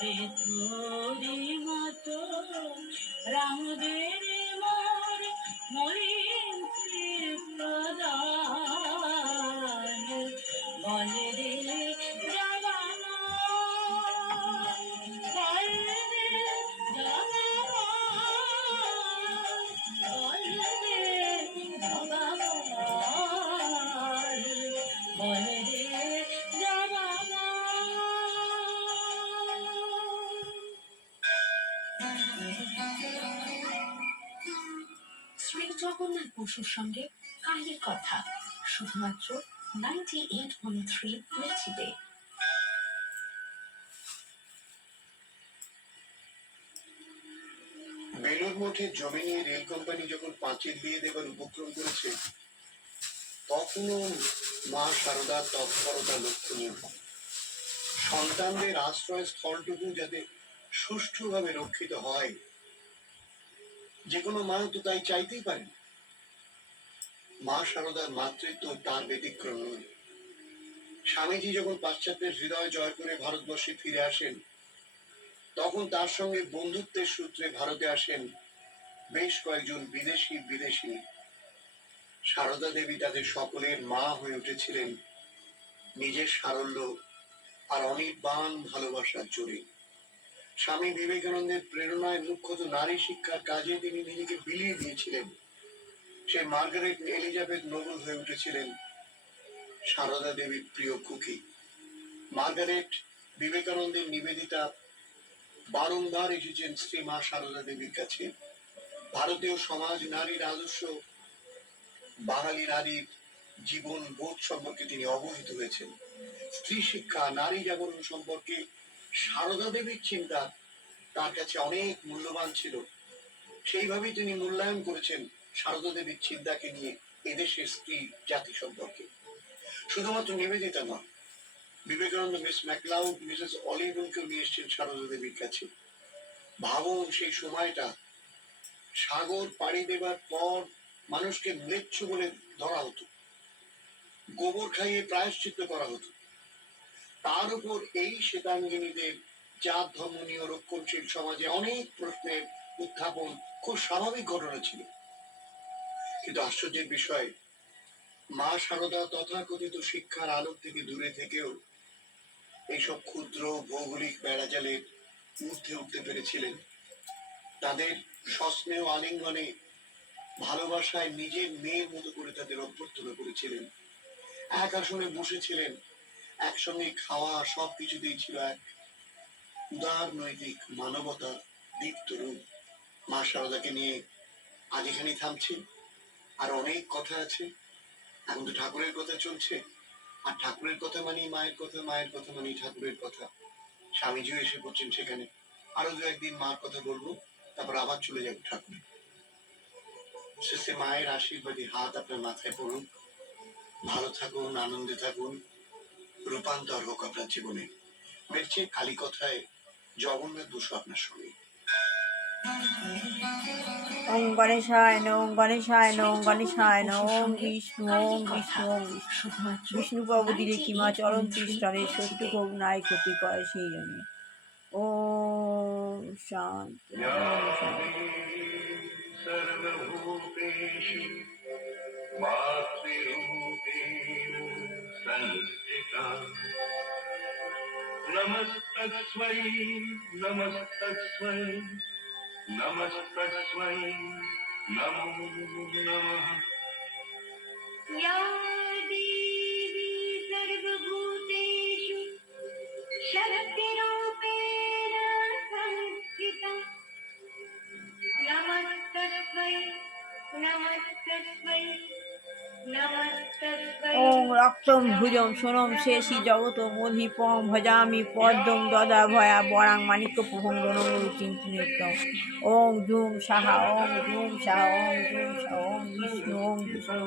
যে তোরি মতো রামদের মোর মলিন প্রদান বলে রে জবানা বলে রে জবানা বলে রে জবানা বলে রে জবানা। শ্রী জগন্নাথ বসুর সঙ্গে কাহির কথা শুধুমাত্র 98.3 মির্চিতে। বেলুর মঠে জমি নিয়ে রেল কোম্পানি যখন পাঁচিল দিয়ে দেবার উপক্রম করেছে তখনও মা শারদার তৎপরতা লক্ষণীয়। সন্তানদের আশ্রয় স্থলটুকু যাতে সুষ্ঠুভাবে রক্ষিত হয়, যে কোনো মা তো তাই চাইতেই পারেন। মা শারদার মাতৃত্ব তার ব্যতিক্রম নয়। স্বামীজি যখন পাশ্চাত্যের হৃদয় জয় করে ভারতবর্ষে ফিরে আসেন তখন তার সঙ্গে বন্ধুত্বের সূত্রে ভারতে আসেন বেশ কয়েকজন বিদেশি। সারদা দেবী তাদের সকলের মা হয়ে উঠেছিলেন নিজের সারল্য আর অনির্বাণ ভালোবাসার জোরে। স্বামী বিবেকানন্দের প্রেরণায় মুখ্যত নারী শিক্ষার কাজে তিনি নিজেকে বিলিয়ে দিয়েছিলেন। সে মার্গারেট এলিজাবেথ নোবেল হয়ে উঠেছিলেন সারদা দেবীর প্রিয় কুকি। মার্গারেট বিবেকানন্দের নিবেদিতা বারংবার এসেছেন শ্রী মা সারদা দেবীর কাছে। ভারতীয় সমাজ নারীর আদর্শ, বাঙালি নারীর জীবন বোধ সম্পর্কে তিনি অবহিত হয়েছেন। স্ত্রী শিক্ষা, নারী জাগরণ সম্পর্কে সারদা দেবীর চিন্তা তার কাছে অনেক মূল্যবান ছিল। সেইভাবেই তিনি মূল্যায়ন করেছেন সারদা দেবীর চিন্তাকে নিয়ে এদেশের স্ত্রী জাতি সম্পর্কে। শুধুমাত্র নিবেদিতা নয়, বিবেকানন্দ মিস ম্যাকলাউড, মিসেস অলিভনকে নিয়ে এসেছেন সারদা দেবীর কাছে। ভাবুন সেই সময়টা, সাগর পাড়ি দেবার পর মানুষকে ম্লেচ্ছ বলে ধরা হতো, গোবর খাইয়ে প্রায়শ্চিত্ত করা হতো। তার উপর এই শ্বেতাঙ্গিনীদের জাত ধর্ম নিয়ে রক্ষণশীল সমাজে অনেক প্রশ্নের উত্থাপন খুব স্বাভাবিক ঘটনা ছিল। কিন্তু আশ্চর্যের বিষয়, মা শারদা তথাকথিত শিক্ষার আলোক থেকে দূরে থেকেও এইসব ক্ষুদ্র ভৌগোলিক বেড়াজালের ঊর্ধ্বে উঠতে পেরেছিলেন। তাদের সস্নেহ আলিঙ্গনে ভালোবাসায় নিজের মেয়ের মতো করে তাদের অভ্যর্থনা করেছিলেন। এক আসনে বসেছিলেন, একসঙ্গে খাওয়া, সবকিছুতেই ছিল এক উদার নৈতিক মানবতা দীপ্ত রূপ। মা শারদাকে নিয়ে আজ এখানেই থামছি। আর অনেক কথা আছে। এখন তো ঠাকুরের কথা চলছে, আর ঠাকুরের কথা মানি মায়ের কথা, মায়ের কথা মানি ঠাকুরের কথা। স্বামীজিও এসে পড়ছেন সেখানে। আরো দু একদিন মার কথা বলবো, তারপর আবার চলে যাবো ঠাকুরের। শেষে মায়ের আশীর্বাদী হাত আপনার মাথায় পড়ুন। ভালো থাকুন, আনন্দে থাকুন, রূপান্তর হোক আপনার জীবনে। মির্চি খালি কথায় জগন্নাথ বসু আপনার সঙ্গে। ওম গণেশায় নম, গণেশায় নম, গণেশায় নম। বিষ্ণু ওম বিষ্ণু ওম বিষ্ণু প্রভু দিলে কিমা চরণ তিষ্ঠানে শত্রু ভোগ নাই ক্ষতি করে সেই জন্য। ওম শান্তি ওম শান্তি। सर्वभूतेषु मातृरूपेण संस्थिता नमस्तस्मै नमस्तस्मै नमस्तस्मै नमो नमः। या देवी सर्वभूतेषु शक्तिरूपेण संस्थिता नमस्तस्मै नमस्तस्मै नमस्तस्मै। ওম রক্তম ভুজম সোনম শেষি জগত মধিপম ভজামি পদ্মম দদা ভয়া বরাং মাণিক্য প্রভং রণগুরু চিন্তিনিত্যম। ওম জুম সাহা ওম জুম সাহা ওম জুম সাহা ওম বিষ্ণু ওম বিষ্ণু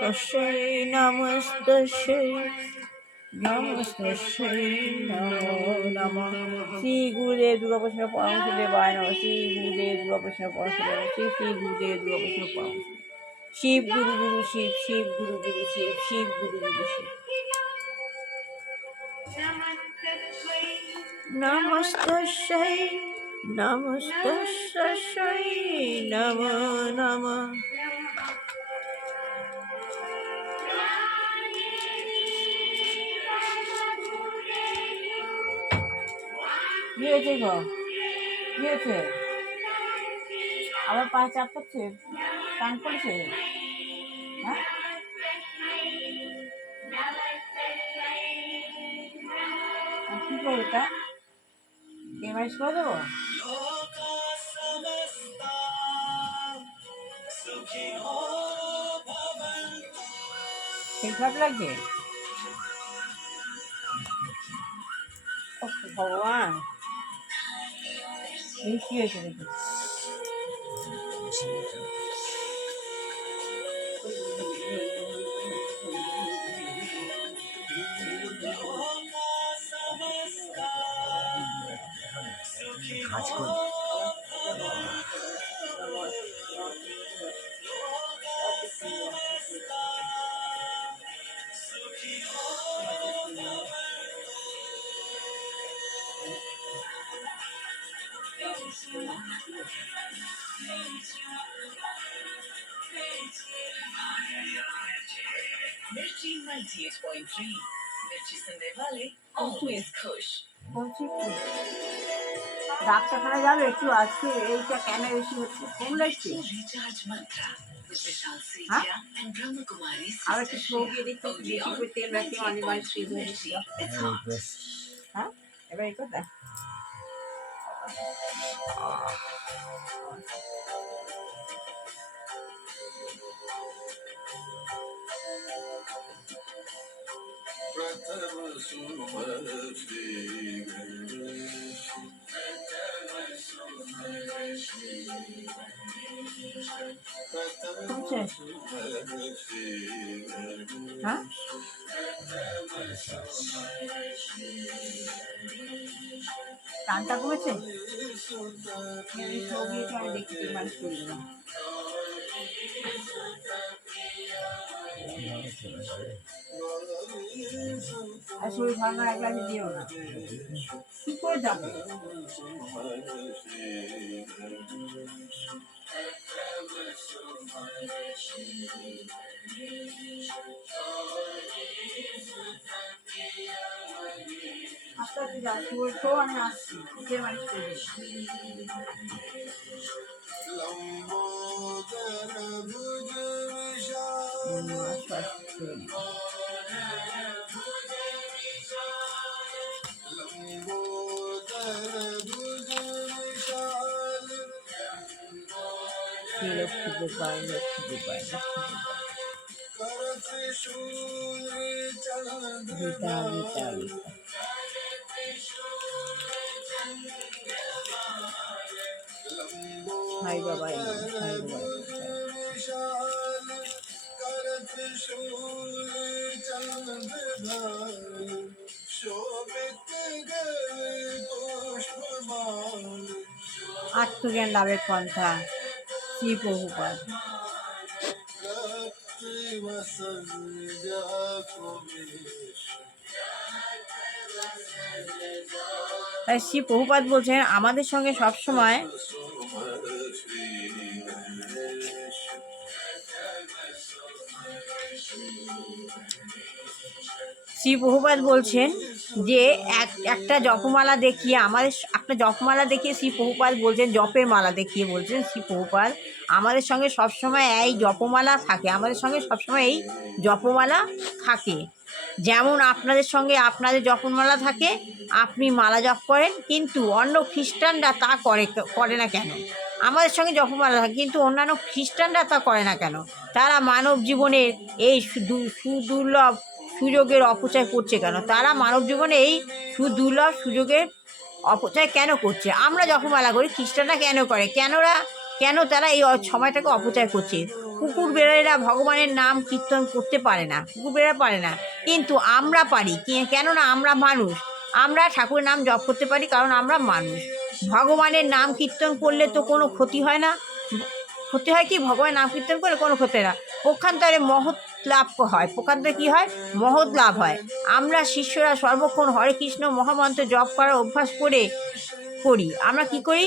তস্যৈ নমস্তস্যৈ নমস্তস্যৈ নমো নমঃ। শ্রী গুরুদেব দুর্গাপ্রসাদ পরমহংসদেবায় নমঃ। শ্রী গুরুদেব দুর্গাপ্রসাদ পরমহংসদেবায় শ্রী শ্রী গুরুদেব দুর্গাপ্রসাদ পরমহংসদেবায়। শিব গুরু গুরু শিব, শিব গুরু গুরু শিব, শিব গুরু গুরু শিব। नमस्तस्मै নমস্তস্যৈ নমস্তস্যৈ নমো নমঃ। কি হয়েছে গো? কি হয়েছে? আবার পা চাপ করছে, টান পড়ছে? হ্যাঁ, কি করবো তা? ডিমাইজ করে দেবো? ঠিক খারাপ লাগছে? ওহ ভগবান, এই কি হয়েছে দেখি? কাজ করি। मिर्ची 98.3 मिर्ची सुनने वाले always खुश। বলছি কি, ডাক্তারখানা যাবে একটু, আজকে এইটা কেন বেশি হচ্ছে, কম লাগছে? रिचार्ज मंत्रा with विशाल हाँ? सेठिया and ब्रह्म कुमारी আর একটু sister স্লো দিয়ে Shreya। দেখতে, Only বেশি on করে তেল রাখি, অনেক বার 98.3 मिर्ची। It's হ্যাঁ, hot। বেশ। হ্যাঁ, এবার এই কথা। কমছে? হ্যাঁ, টানটা কমেছে? আমি স্লো দিয়েছি, আমি দেখি মানুষ করে দিলাম। আর শরীর ভালো না, একলা দিও না, কি করে যাবে? আস্তে আস্তে যাচ্ছি, ওই তো আমি আসছি, যে মানুষ করে দিলাম। লক্ষ্মী গোপাল, লক্ষ্মী গোপাল, লক্ষ্মী গোপাল, গীতা গীতা গীতা। সাই বাবাই নাম, সাই বাবাই আত্মজ্ঞান লাভের পন্থা, শ্রী প্রভুপাদ। তাই শ্রী প্রভুপাদ বলছেন আমাদের সঙ্গে সবসময় শ্রী প্রভুপাদ বলছেন যে একটা জপমালা দেখিয়ে, আমাদের একটা জপমালা দেখিয়ে শ্রী প্রভুপাদ বলছেন, জপের মালা দেখিয়ে বলছেন শ্রী প্রভুপাদ আমাদের সঙ্গে সবসময় এই জপমালা থাকে, আমাদের সঙ্গে সবসময় এই জপমালা থাকে। যেমন আপনাদের সঙ্গে আপনাদের জপমালা থাকে, আপনি মালা জপ করেন, কিন্তু অন্য খ্রিস্টানরা তা করে না কেন? আমাদের সঙ্গে জপমালা থাকে, কিন্তু অন্যান্য খ্রিস্টানরা তা করে না কেন? তারা মানব জীবনের এই সুদুর্লভ সুযোগের অপচয় করছে কেন? তারা মানব জীবনে এই সুদুর্লভ সুযোগের অপচয় কেন করছে? আমরা জপমালা করি, খ্রিস্টানরা কেন করে? কেন তারা এই সময়টাকে অপচয় করছে? কুকুর বেড়ালেরা ভগবানের নাম কীর্তন করতে পারে না, কুকুর বেড়া পারে না, কিন্তু আমরা পারি। কেননা আমরা মানুষ, আমরা ঠাকুরের নাম জপ করতে পারি, কারণ আমরা মানুষ। ভগবানের নাম কীর্তন করলে তো কোনো ক্ষতি হয় না, ক্ষতি হয় কি ভগবানের নাম কীর্তন করে? কোনো ক্ষতি হয় না, পক্ষান্তরে মহৎ লাভ হয়। পক্ষান্তরে কী হয়? মহৎ লাভ হয়। আমরা শিষ্যরা সর্বক্ষণ হরে কৃষ্ণ মহামন্ত্র জপ করার অভ্যাস করি। আমরা কি করি?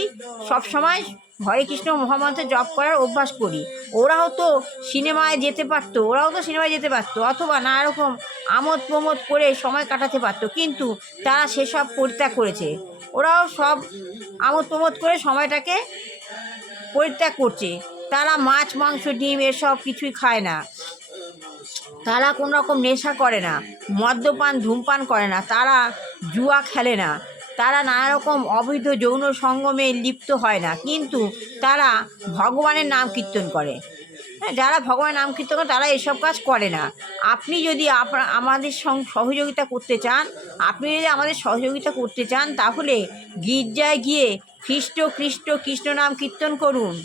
সব সময় হরে কৃষ্ণ মহামন্ত্র জপ করার অভ্যাস করি। ওরাও তো সিনেমায় যেতে পারতো, অথবা নানা রকম আমোদ প্রমোদ করে সময় কাটাতে পারতো, কিন্তু তারা সেসব পরিত্যাগ করেছে। ওরাও সব আমোদ প্রমোদ করে সময়টাকে পরিত্যাগ করছে। তারা মাছ মাংস ডিম এসব কিছুই খায় না, তারা কোনো রকম নেশা করে না, মদ্যপান ধূমপান করে না, তারা জুয়া খেলে না, তারা নানা রকম অবৈধ যৌন সঙ্গমে লিপ্ত হয় না, কিন্তু তারা ভগবানের নাম কীর্তন করে। হ্যাঁ, যারা ভগবানের নাম কীর্তন করে তারা এসব কাজ করে না। আপনি যদি আমাদের সহযোগিতা করতে চান তাহলে গির্জায় গিয়ে খ্রিস্ট খ্রিস্ট কৃষ্ণ নাম কীর্তন করুন।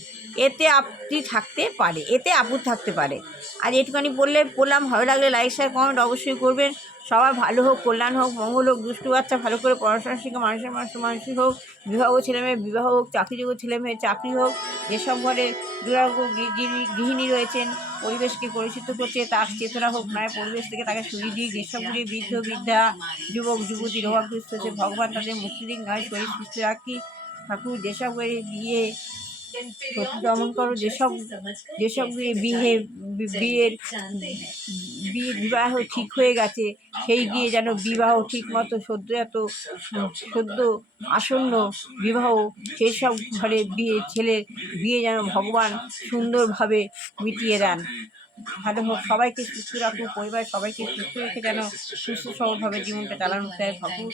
এতে আপত্তি থাকতে পারে। আর এটুখানি বললাম। ভালো লাগলে লাইক শেয়ার কমেন্ট অবশ্যই করবেন। সবার ভালো হোক, কল্যাণ হোক, মঙ্গল হোক, দুষ্টু বাচ্চা ভালো করে পড়াশোনা শিখে মানুষের হোক, বিবাহ ছেলেমেয়ে বিবাহ হোক, চাকরিযোগ্য ছেলেমেয়ে চাকরি হোক। যেসব ঘরে দুরারোগ্য গৃহিণী রয়েছেন, পরিবেশকে পরিচিত করছে তার চেতনা হোক নয়, পরিবেশ থেকে তাকে সরিয়ে দিয়ে যেসব ঘরে বৃদ্ধ বৃদ্ধা যুবক যুবতী রোগাগ্রস্ত হচ্ছে, ভগবান তাদের মুক্তি দিক নয়, শরীর সুস্থ রাখি ঠাকুর। যেসব ঘরে সত্যি দমন করো, যেসব বিবাহ ঠিক হয়ে গেছে সেই গিয়ে যেন বিবাহ ঠিক মতো সদ্য আসন্ন বিবাহ, সেই সব ঘরে ছেলের বিয়ে যেন ভগবান সুন্দরভাবে মিটিয়ে দেন। ভালো হোক, সবাইকে সুস্থ রাখুন, পরিবার সবাইকে সুস্থ রেখে যেন সুস্থ সবলভাবে জীবনটা চালানো যায়। ঠাকুর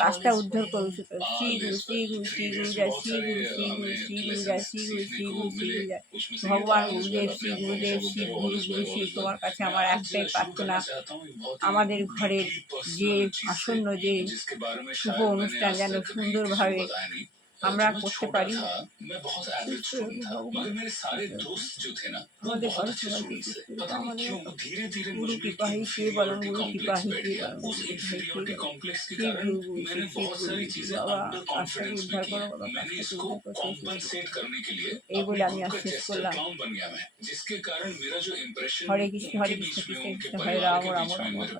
কাজটা উদ্ধার করুন। শ্রী গুরু শ্রী গুরু শ্রী গুরু জয়, শ্রী গুরু শ্রী গুরু শ্রী গুরু জয়, শ্রী গুরু শ্রী গুরু শ্রী গুরু জয়। ভগবান গুরুদেব শ্রী গুরুদেব শ্রী গুরু গুরু শ্রী, তোমার কাছে আমার একটাই প্রার্থনা, আমাদের ঘরের যে আসন্ন যে শুভ অনুষ্ঠান যেন সুন্দরভাবে আমরা করতে পারি। আমাদের ঘরে সবাইকে আমাদের গুরু কৃপা হি কে বলম, গুরু কৃপা হি কে বলম, শ্রী গুরু গুরু শ্রী বাবা কাজটাকে উদ্ধার করো, বাবা এই বলে আমি আর শেষ করলাম। হরে কৃষ্ণ কৃষ্ণ কৃষ্ণ হরে রাম রাম রাম হরে।